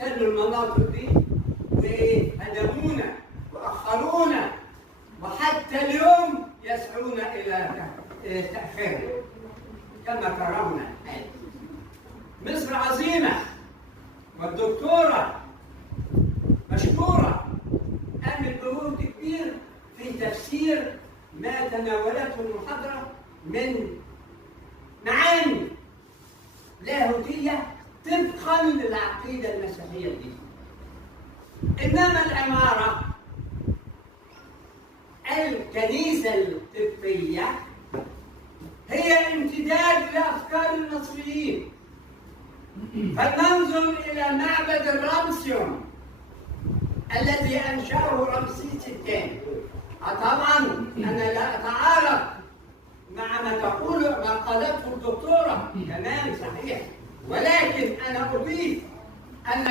احتلوا المناطق دي وهدمونا وأخرونا، وحتى اليوم يسعون إلى تأخيرنا كما ترون. مصر عظيمة، والدكتورة مشكورة قامت بجهد كبير في تفسير ما تناولته المحاضرة من معاني لاهوتية طبقا للعقيدة المسيحية دي. إنما العمارة الكنيسة القبطية هي امتداد لأفكار المصريين. فلننظر إلى معبد الرمسيون الذي أنشأه رمسيس الثاني. طبعا أنا لا أتعارض مع ما قالته الدكتورة، تمام صحيح، ولكن أنا أضيف أن